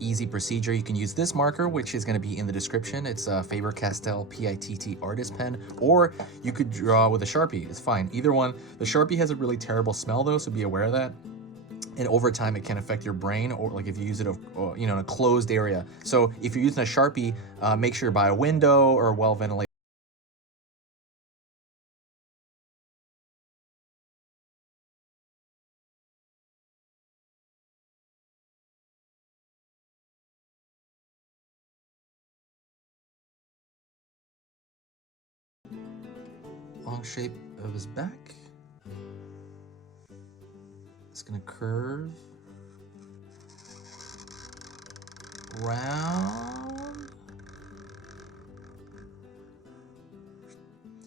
easy procedure. You can use this marker, which is going to be in the description. It's a Faber-Castell PITT artist pen, or you could draw with a Sharpie. It's fine. Either one. The Sharpie has a really terrible smell though, so be aware of that. And over time, it can affect your brain, or like if you use it, in a closed area. So if you're using a Sharpie, make sure by a window or well ventilated. Long shape of his back. It's gonna curve round.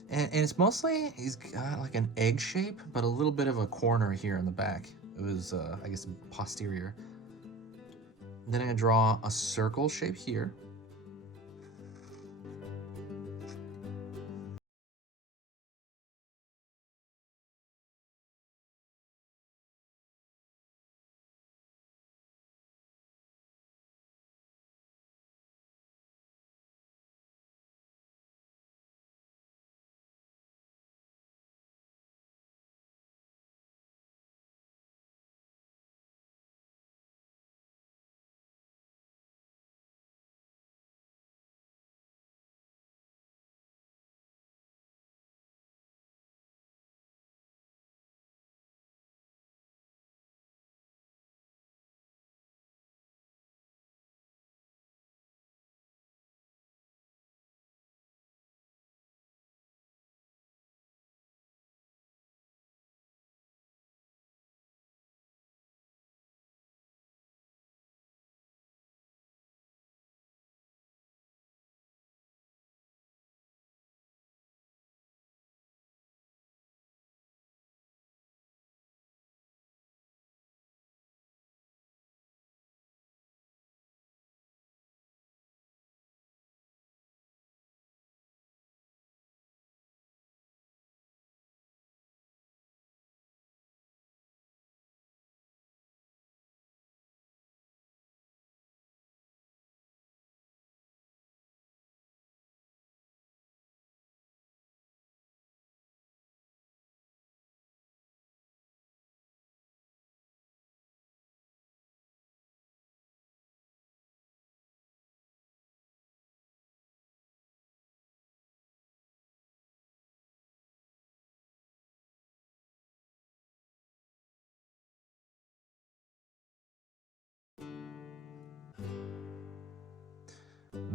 And it's mostly, he's got like an egg shape, but a little bit of a corner here in the back. It was, I guess, posterior. Then I'm gonna draw a circle shape here.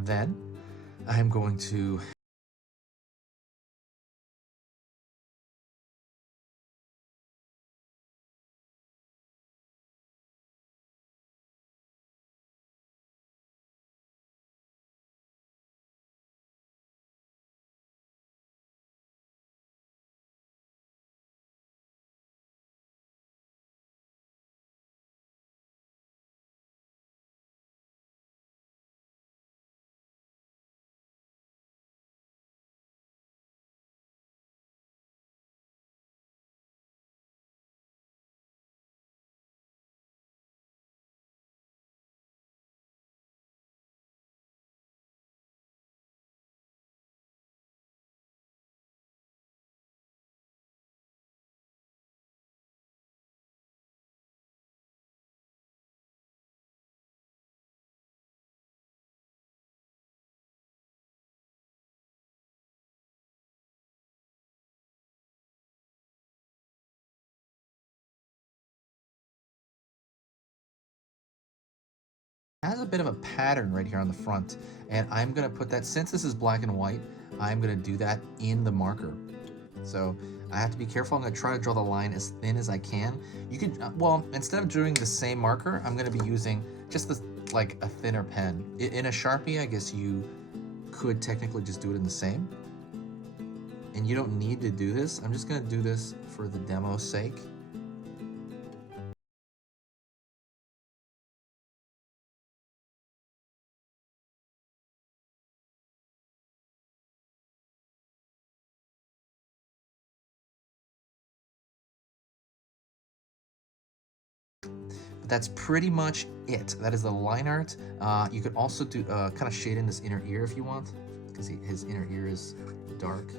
Then I'm going to has a bit of a pattern right here on the front, and I'm gonna put that, since this is black and white, I'm gonna do that in the marker. So I have to be careful. I'm gonna try to draw the line as thin as I can. You could, well, instead of doing the same marker, I'm gonna be using just like a thinner pen. In a Sharpie, I guess you could technically just do it in the same. And you don't need to do this. I'm just gonna do this for the demo's sake. But that's pretty much it. That is the line art. You could also do kind of shade in this inner ear if you want, because his inner ear is dark.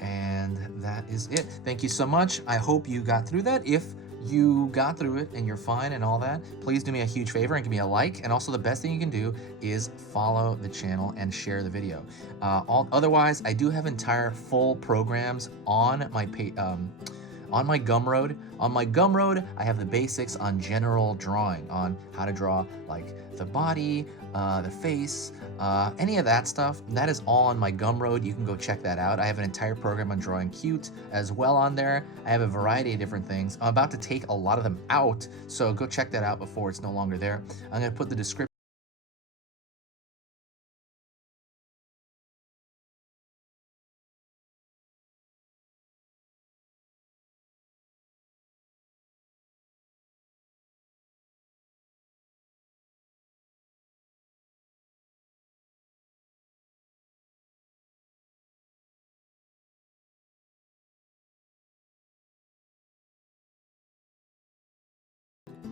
And that is it. Thank you so much. I hope you got through that. If you got through it and you're fine and all that, please do me a huge favor and give me a like. And also the best thing you can do is follow the channel and share the video. Otherwise, I do have entire full programs on my Gumroad. On my Gumroad, I have the basics on general drawing, on how to draw like the body, the face, any of that stuff. That is all on my Gumroad. You can go check that out. I have an entire program on drawing cute as well on there. I have a variety of different things. I'm about to take a lot of them out, so go check that out before it's no longer there. I'm gonna put the description